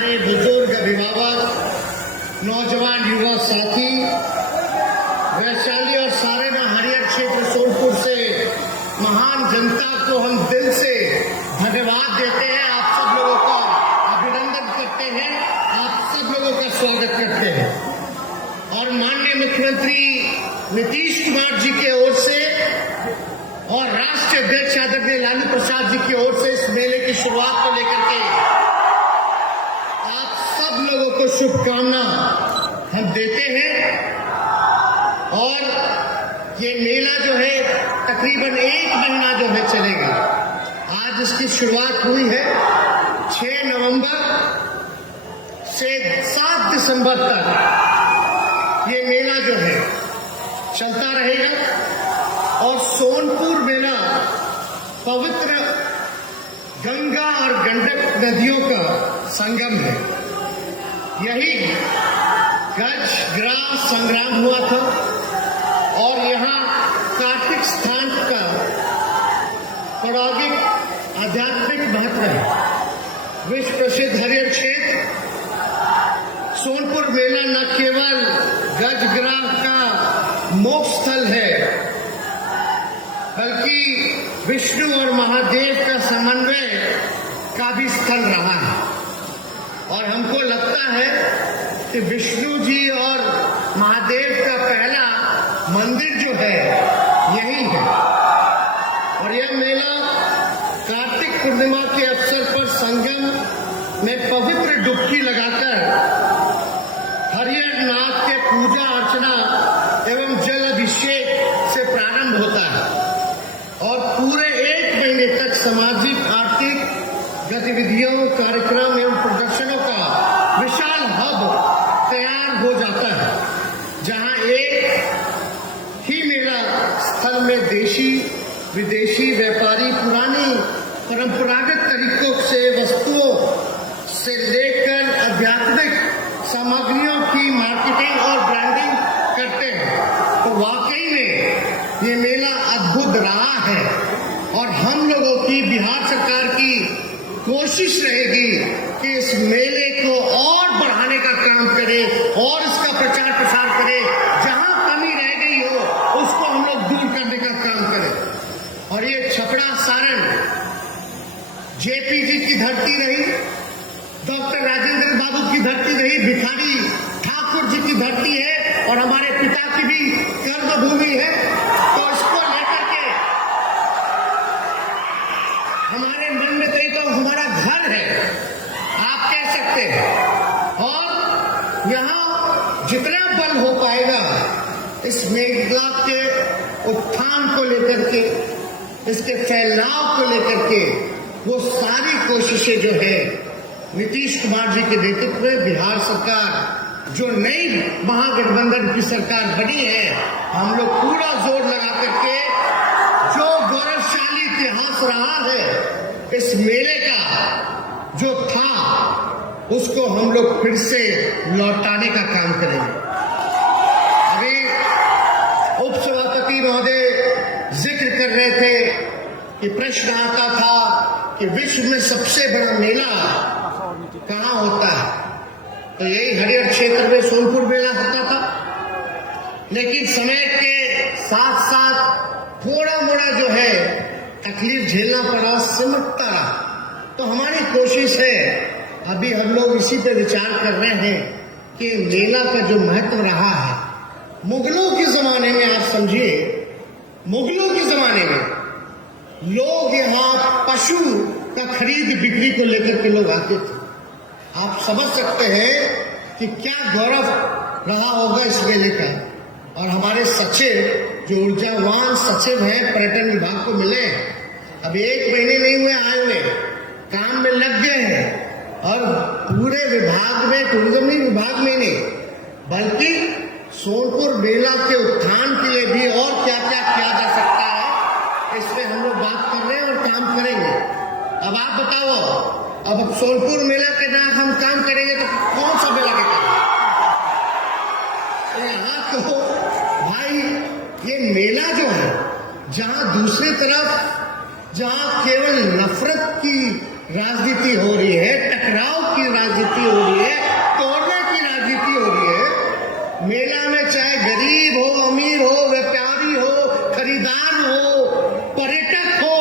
हमारे बुजुर्ग अभिभावक, नौजवान युवा साथी, वैशाली और सारेना हरियर क्षेत्र सोनपुर से महान जनता को हम दिल से धन्यवाद देते हैं। आप सब लोगों का अभिनंदन करते हैं, आप सब लोगों का स्वागत करते हैं। और माननीय मुख्यमंत्री नीतीश कुमार जी की ओर से और राष्ट्रीय अध्यक्ष आदरणीय लालू प्रसाद जी की ओर से इस मेले की शुरुआत को लेकर के आप सब लोगों को शुभकामना हम देते हैं। और ये मेला जो है तकरीबन 1 महीना जो है चलेगा। आज इसकी शुरुआत हुई है 6 नवंबर से 7 दिसंबर तक ये मेला जो है चलता रहेगा। और सोनपुर मेला पवित्र गंगा और गंडक नदियों का संगम है। यही गज ग्राम संग्राम हुआ था और यहाँ कार्तिक स्थान का पौराणिक आध्यात्मिक महत्व है। विश्व प्रसिद्ध हरियर क्षेत्र सोनपुर मेला न केवल गज ग्राम का मोक्ष स्थल है, बल्कि विष्णु और महादेव का समन्वय का भी स्थल रहा है। और हमको लगता है कि विष्णु जी और महादेव का पहला मंदिर जो है यही है। और यह मेला कार्तिक पूर्णिमा के अवसर पर संगम में पवित्र डुबकी लगाकर हरियर नाथ के पूजा अर्चना एवं जल अभिषेक से प्रारंभ होता है और पूरे 1 महीने तक सामाजिक आर्थिक गतिविधियों, कार्यक्रम एवं प्रदर्शनों का विशाल हब तैयार हो जाता है, जहां एक ही मेला स्थल में देशी विदेशी व्यापारी पुरानी परंपरागत तरीकों से वस्तुओं से लेकर आध्यात्मिक सामग्रियों की मार्केटिंग और ब्रांडिंग करते हैं। तो वाकई में ये मेला अद्भुत रहा है और हम लोगों की बिहार सरकार की कोशिश रहेगी कि इस मेले को और बढ़ाने का काम करे और इसका प्रचार प्रसार करे। जहां कमी रह गई हो उसको हम लोग दूर करने का काम करें। और ये छपरा सारण जेपी जी की धरती रही, डॉक्टर राजेंद्र बाबू की धरती रही, भिखारी ठाकुर जी की धरती है और हमारे पिता की भी कर्मभूमि है। तो इसको लेकर के हमारे मन में तो हमारा घर है, आप कह सकते हैं। और यहाँ जितना बल हो पाएगा इस मेला के उत्थान को लेकर के, इसके फैलाव को लेकर के, वो सारी कोशिशें जो है नीतीश कुमार जी के नेतृत्व में बिहार सरकार जो नई महागठबंधन की सरकार बनी है, हम लोग पूरा जोर लगा करके जो गौरवशाली इतिहास रहा है इस मेले का जो था उसको हम लोग फिर से लौटाने का काम करेंगे। अभी उपसभापति महोदय जिक्र कर रहे थे कि प्रश्न आता था कि विश्व में सबसे बड़ा मेला कहाँ होता है, तो यही हरियर क्षेत्र में सोनपुर मेला होता था। लेकिन समय के साथ साथ थोड़ा मोड़ा जो है तकलीफ झेलना पड़ा, सिमटता रहा। तो हमारी कोशिश है, अभी हम लोग इसी पे विचार कर रहे हैं कि मेला का जो महत्व रहा है, मुगलों के जमाने में आप समझिए, मुगलों के जमाने में लोग यहाँ पशु का खरीद बिक्री को लेकर के लोग आते थे। आप समझ सकते हैं कि क्या गौरव रहा होगा इस मेले का। और हमारे सचिव जो ऊर्जावान सचिव हैं पर्यटन विभाग को मिले, अभी 1 महीने नहीं हुए आए हुए, काम में लग गए हैं। और पूरे विभाग में, टूरिज्म विभाग में नहीं बल्कि सोनपुर मेला के उत्थान के लिए भी और क्या क्या किया जा सकता है, इसमें हम लोग बात कर रहे हैं और काम करेंगे। अब आप बताओ, अब सोनपुर मेला के नाम हम काम करेंगे तो कौन सा मेला के काम? यहाँ तो भाई ये मेला जो है, जहाँ दूसरी तरफ जहाँ केवल नफरत की राजनीति हो रही है, टकराव की राजनीति हो रही है, तोड़ने की राजनीति हो रही है। मेला में चाहे गरीब हो, अमीर हो, व्यापारी हो, खरीदार हो, पर्यटक हो,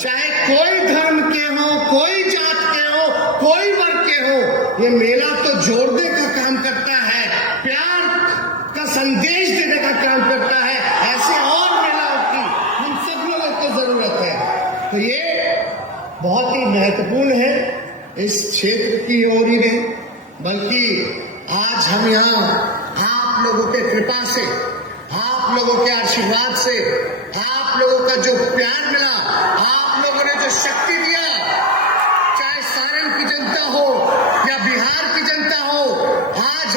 चाहे कोई धर्म के हो, कोई जात के हो, कोई वर्ग के हो, ये मेला तो जोड़ने का काम करता है, प्यार का संदेश देने का काम करता है। ऐसे और मेलाओं की हम सब लोगों को जरूरत है। तो ये बहुत ही महत्वपूर्ण है इस क्षेत्र की ओर ही नहीं, बल्कि आज हम यहाँ आप लोगों के कृपा से, आप लोगों के आशीर्वाद से, आप लोगों का जो प्यार मिला, आप लोगों ने जो शक्ति दिया, चाहे सारण की जनता हो या बिहार की जनता हो, आज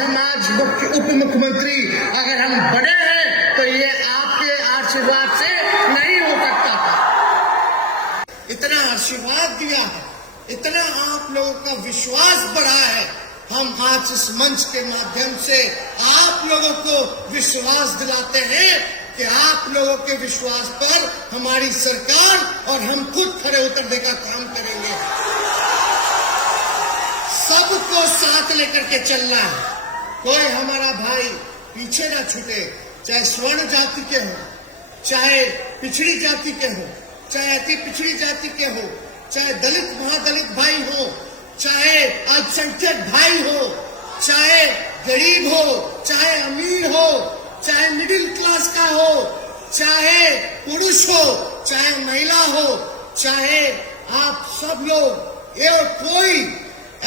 उप मुख्यमंत्री अगर हम बड़े हैं तो ये आपके आशीर्वाद से नहीं हो सकता था। इतना आशीर्वाद दिया है, इतना आप लोगों का विश्वास बढ़ा है। हम आज इस मंच के माध्यम से आप लोगों को विश्वास दिलाते हैं कि आप लोगों के विश्वास पर हमारी सरकार और हम खुद खड़े उतरने का काम करेंगे। सबको साथ लेकर के चलना है, कोई हमारा भाई पीछे ना छूटे, चाहे स्वर्ण जाति के हो, चाहे पिछड़ी जाति के हो, चाहे अति पिछड़ी जाति के हो, चाहे दलित महादलित भाई हो, चाहे अल्पसंख्यक भाई हो, चाहे गरीब हो, चाहे अमीर हो, चाहे मिडिल क्लास का हो, चाहे पुरुष हो, चाहे महिला हो, चाहे आप सब लोग, ये और कोई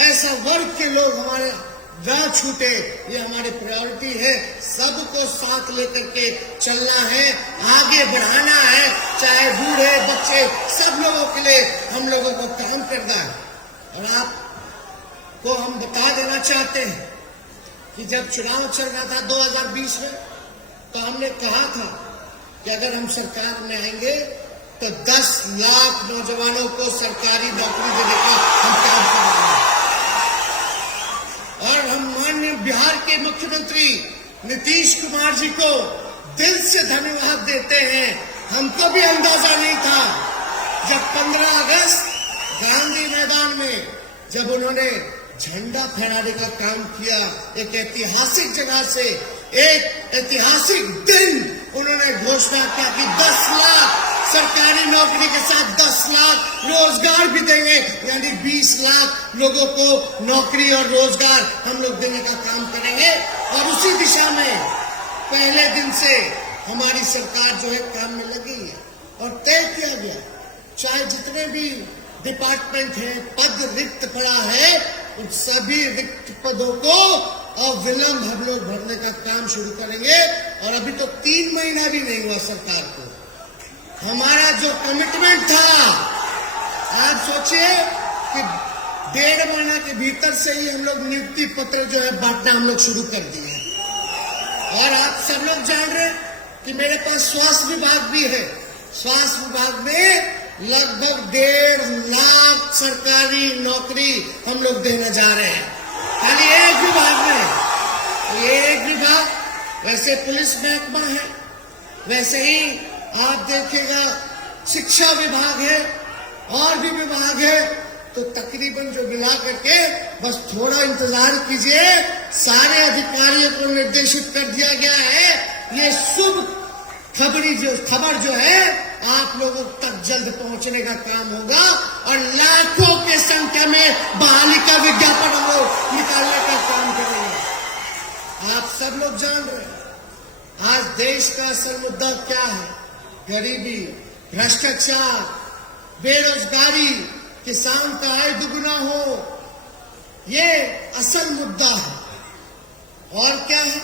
ऐसा वर्ग के लोग हमारे ना छूटे, ये हमारी प्रायोरिटी है। सबको साथ लेकर के चलना है, आगे बढ़ाना है, चाहे बूढ़े बच्चे सब लोगों के लिए हम लोगों को काम करना है। और आपको हम बता देना चाहते हैं कि जब चुनाव चल रहा था 2020 में, तो हमने कहा था कि अगर हम सरकार में आएंगे तो 10 लाख नौजवानों को सरकारी नौकरी देने का हम काम करेंगे। और हम माननीय बिहार के मुख्यमंत्री नीतीश कुमार जी को दिल से धन्यवाद देते हैं। हमको भी अंदाजा नहीं था जब 15 अगस्त गांधी मैदान में जब उन्होंने झंडा फहराने का काम किया, एक ऐतिहासिक जगह से एक ऐतिहासिक दिन उन्होंने घोषणा किया कि 10 लाख सरकारी नौकरी के साथ 10 लाख रोजगार भी देंगे, यानी 20 लाख लोगों को नौकरी और रोजगार हम लोग देने का काम करेंगे। और उसी दिशा में पहले दिन से हमारी सरकार जो है काम में लगी है और तय किया गया, चाहे जितने भी डिपार्टमेंट है, पद रिक्त पड़ा है, उन सभी रिक्त पदों को अविलंब हम लोग भरने का काम शुरू करेंगे। और अभी तो 3 महीना भी नहीं हुआ सरकार को। हमारा जो कमिटमेंट था, आज सोचिए कि 1.5 महीना के भीतर से ही हम लोग नियुक्ति पत्र जो है बांटना हम लोग शुरू कर दिए। और आप सब लोग जान रहे हैं कि मेरे पास स्वास्थ्य विभाग भी है। स्वास्थ्य विभाग में लगभग 1.5 लाख सरकारी नौकरी हम लोग देने जा रहे हैं, खाली एक विभाग में। तो ये एक विभाग, वैसे पुलिस महकमा है, वैसे ही आप देखिएगा शिक्षा विभाग है, और भी विभाग है। तो तकरीबन जो मिला करके बस थोड़ा इंतजार कीजिए, सारे अधिकारियों को निर्देशित कर दिया गया है। ये शुभ खबर जो है आप लोगों तक जल्द पहुंचने का काम होगा और लाखों के संख्या में बहाली का विज्ञापन हम लोग निकालने का काम करेंगे। आप सब लोग जान रहे हैं आज देश का असल मुद्दा क्या है? गरीबी, भ्रष्टाचार, बेरोजगारी, किसान का आय दुगुना हो, ये असल मुद्दा है। और क्या है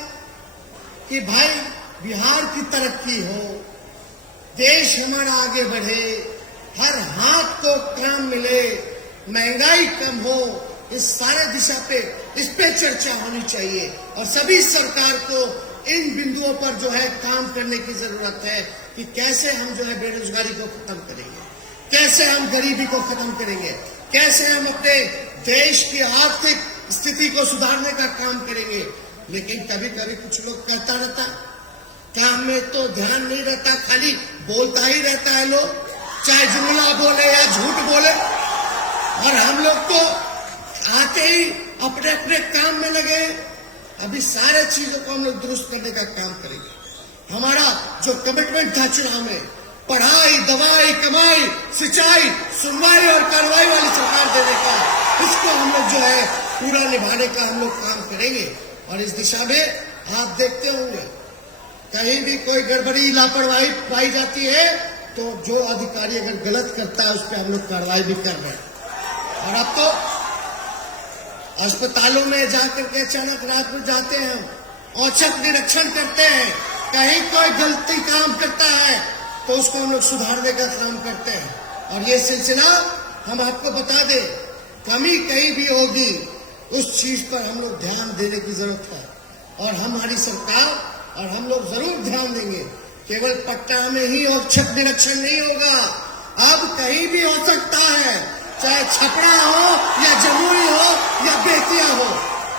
कि भाई बिहार की तरक्की हो, देश हमारा आगे बढ़े, हर हाथ को काम मिले, महंगाई कम हो, इस सारे दिशा पे इस पे चर्चा होनी चाहिए। और सभी सरकार को इन बिंदुओं पर जो है काम करने की जरूरत है कि कैसे हम जो है बेरोजगारी को खत्म करेंगे, कैसे हम गरीबी को खत्म करेंगे, कैसे हम अपने देश की आर्थिक स्थिति को सुधारने का काम करेंगे। लेकिन कभी कभी कुछ लोग कहता रहता, काम में तो ध्यान नहीं रहता, खाली बोलता ही रहता है लोग। चाहे जुमला बोले या झूठ बोले। और हम लोग तो आते ही अपने अपने काम में लगे। अभी सारे चीजों को हम लोग दुरुस्त करने का काम करेंगे। हमारा जो कमिटमेंट था चुनाव में, पढ़ाई, दवाई, कमाई, सिंचाई, सुनवाई और कार्रवाई वाली सरकार देने का, इसको हम लोग जो है पूरा निभाने का हम लोग काम करेंगे। और इस दिशा में आप देखते होंगे कहीं भी कोई गड़बड़ी, लापरवाही पाई जाती है तो जो अधिकारी अगर गलत करता है उस पर हम लोग कार्रवाई भी कर रहे हैं। और अब तो अस्पतालों में जाकर के अचानक रात में जाते हैं, औचक निरीक्षण करते हैं, कहीं कोई गलती काम करता है तो उसको हम लोग सुधारने का काम करते हैं। और ये सिलसिला हम आपको बता दें, कमी कहीं भी होगी उस चीज पर हम लोग ध्यान देने की जरूरत है। और हमारी सरकार और हम लोग जरूर ध्यान देंगे। केवल पटना में ही औचक निरीक्षण नहीं होगा, अब कहीं भी हो सकता है, चाहे छपरा हो या जमुई हो या बेतिया हो,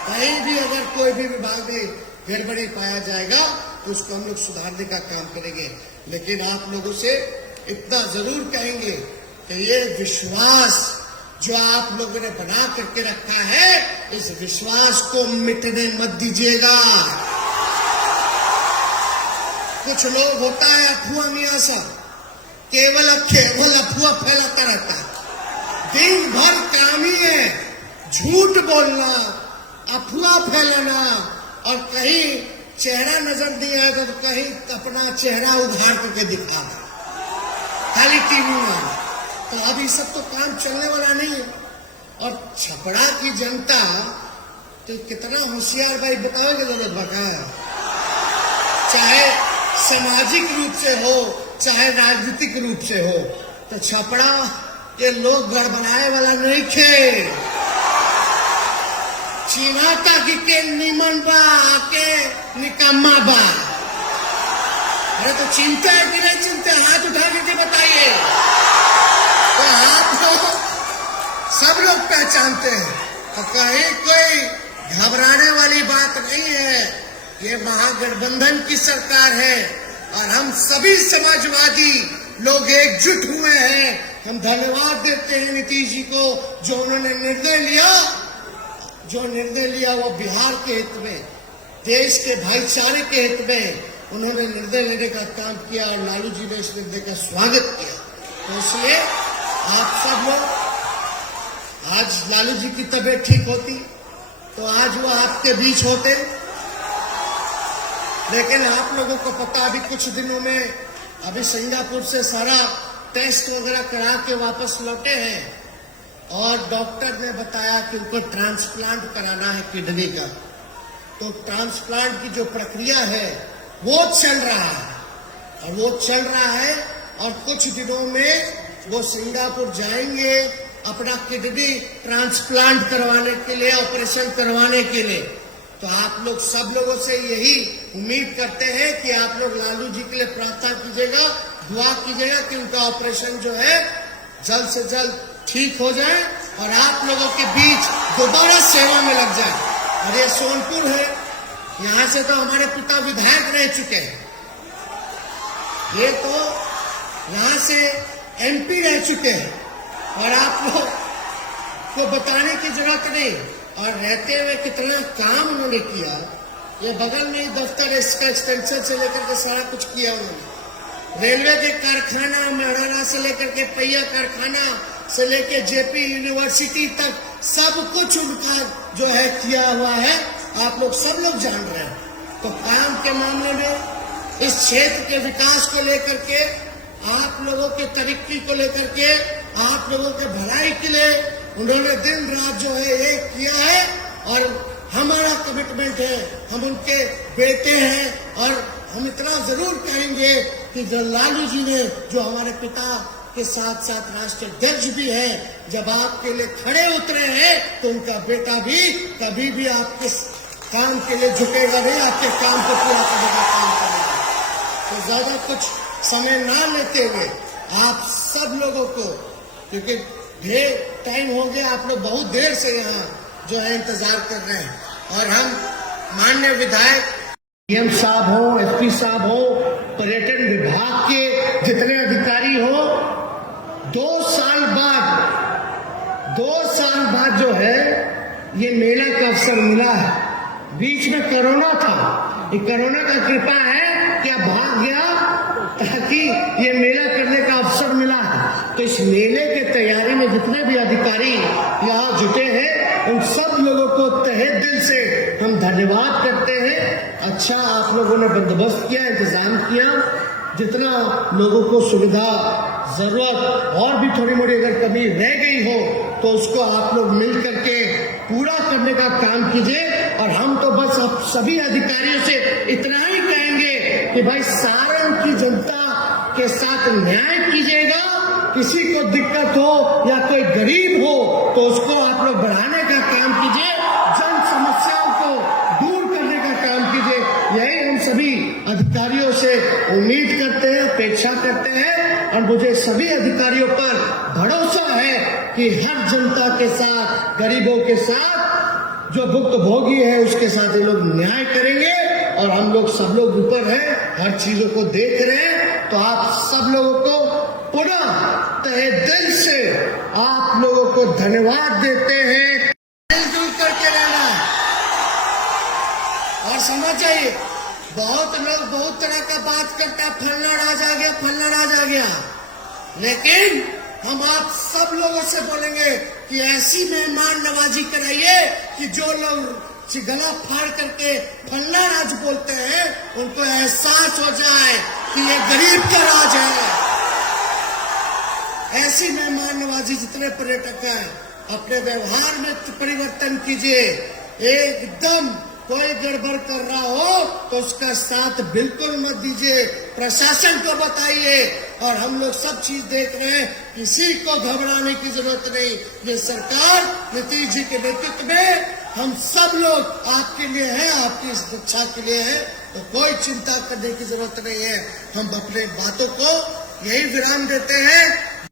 कहीं भी अगर कोई भी विभाग में गड़बड़ी पाया जाएगा तो उसको हम लोग सुधारने का काम करेंगे। लेकिन आप लोगों से इतना जरूर कहेंगे कि ये विश्वास जो आप लोगों ने बना करके रखा है, इस विश्वास को मिटने मत दीजिएगा। कुछ लोग होता है अफवाह मियां सा, केवल अफवाह फैलाता रहता है। दिन भर काम ही है झूठ बोलना, अफवाह फैलाना, और कहीं चेहरा नजर नहीं आएगा तो कहीं अपना चेहरा उघाड़ करके दिखाना, खाली टीवी में। तो अब ये सब तो काम चलने वाला नहीं है। और छपरा की जनता तो कितना होशियार भाई बताओगे जरूरत बका, चाहे सामाजिक रूप से हो चाहे राजनीतिक रूप से हो, तो छपरा के लोग गड़बड़ाए वाला नहीं खे। चिन्हाता की के निमन बा के निकम्मा बा। अरे तो चिंता है कि नहीं चिंता, हाथ उठा करके बताइए। तो आप लोग सब लोग पहचानते हैं, तो कहीं कोई घबराने वाली बात नहीं है। ये महागठबंधन की सरकार है और हम सभी समाजवादी लोग एकजुट हुए हैं। हम धन्यवाद देते हैं नीतीश जी को, जो उन्होंने निर्णय लिया वो बिहार के हित में, देश के भाईचारे के हित में उन्होंने निर्णय लेने का काम किया और लालू जी ने इस निर्णय का स्वागत किया। तो इसलिए आप सब लोग, आज लालू जी की तबीयत ठीक होती तो आज वो आपके बीच होते, लेकिन आप लोगों को पता अभी कुछ दिनों में अभी सिंगापुर से सारा टेस्ट वगैरह करा के वापस लौटे हैं और डॉक्टर ने बताया कि उनको ट्रांसप्लांट कराना है किडनी का। तो ट्रांसप्लांट की जो प्रक्रिया है वो चल रहा है और कुछ दिनों में वो सिंगापुर जाएंगे अपना किडनी ट्रांसप्लांट करवाने के लिए, ऑपरेशन करवाने के लिए। तो आप लोग सब लोगों से यही उम्मीद करते हैं कि आप लोग लालू जी के लिए प्रार्थना कीजिएगा, दुआ कीजिएगा कि उनका ऑपरेशन जो है जल्द से जल्द ठीक हो जाए और आप लोगों के बीच दोबारा सेवा में लग जाए। और ये सोनपुर है, यहां से तो हमारे पिता विधायक रह चुके हैं, ये तो यहां से एमपी रह चुके हैं और आप लोग को बताने की जरूरत नहीं। और रहते हुए कितना काम उन्होंने किया, ये बगल में ही दफ्तर है, इसका एक्सटेंशन से लेकर के सारा कुछ किया उन्होंने। रेलवे के कारखाना, महाराणा से लेकर के पहिया कारखाना से लेकर जेपी यूनिवर्सिटी तक सब कुछ उनका जो है किया हुआ है, आप लोग सब लोग जान रहे हैं। तो काम के मामले में, इस क्षेत्र के विकास को लेकर के, आप लोगों के तरक्की को लेकर के, आप लोगों के भलाई के लिए उन्होंने दिन रात जो है ये किया है। और हमारा कमिटमेंट है, हम उनके बेटे हैं और हम इतना जरूर कहेंगे कि लालू जी ने जो हमारे पिता के साथ साथ राष्ट्रीय अध्यक्ष भी है, जब आपके लिए खड़े उतरे हैं तो उनका बेटा भी कभी भी आपके काम के लिए झुकेगा नहीं, आपके काम को पूरा करने का काम करेगा। तो ज्यादा कुछ समय ना लेते हुए आप सब लोगों को, क्योंकि ढेर टाइम हो गया, आप लोग बहुत देर से यहाँ जो है इंतजार कर रहे हैं, और हम माननीय विधायक डीएम साहब हो, एसपी साहब हो, पर्यटन विभाग के जितने अधिकारी हो, 2 साल बाद जो है ये मेला का अवसर मिला है। बीच में कोरोना था, ये कोरोना का कृपा है कि अब भाग गया, ताकि ये मेला करने का अवसर मिला है। तो इस मेले के तैयारी में जितने भी अधिकारी यहाँ जुटे हैं, उन सब लोगों को तहे दिल से हम धन्यवाद करते हैं। अच्छा आप लोगों ने बंदोबस्त किया, इंतजाम किया, जितना लोगों को सुविधा जरूरत और भी थोड़ी मोड़ी अगर कमी रह गई हो तो उसको आप लोग मिल करके पूरा करने का काम कीजिए। और हम तो बस आप सभी अधिकारियों से इतना ही कहेंगे कि भाई सारण की जनता के साथ न्याय कीजिएगा। किसी को दिक्कत हो या कोई गरीब हो तो उसको आप लोग बढ़ाने का काम कीजिए, जन समस्याओं को दूर करने का काम कीजिए। यही हम सभी अधिकारियों से उम्मीद करते हैं, अपेक्षा करते हैं। और मुझे सभी अधिकारियों पर भरोसा है कि हर जनता के साथ, गरीबों के साथ, जो भुक्तभोगी है उसके साथ ये लोग न्याय करेंगे। और हम लोग सब लोग ऊपर हैं, हर चीजों को देख रहे हैं। तो आप सब लोगों को पुनः तहे दिल से आप लोगों को धन्यवाद देते हैं। मिलजुल करके रहना और समझ जाइए, बहुत लोग बहुत तरह का बात करता, फलना राज आ गया, फलना राज आ गया, लेकिन हम आप सब लोगों से बोलेंगे कि ऐसी मेहमान नवाजी कराइए कि जो लोग गला फाड़ करके फलना राज बोलते हैं उनको एहसास हो जाए कि ये गरीब का राज है। ऐसी मेहमान नवाजी जितने पर्यटक हैं अपने व्यवहार में परिवर्तन कीजिए। एकदम कोई गड़बड़ कर रहा हो तो उसका साथ बिल्कुल मत दीजिए, प्रशासन को बताइए। और हम लोग सब चीज देख रहे हैं, किसी को घबराने की जरूरत नहीं। ये सरकार नीतीश जी के नेतृत्व में हम सब लोग आपके लिए हैं, आपकी सुरक्षा के लिए है, तो कोई चिंता करने की जरूरत नहीं है। हम अपने बातों को यही विराम देते हैं।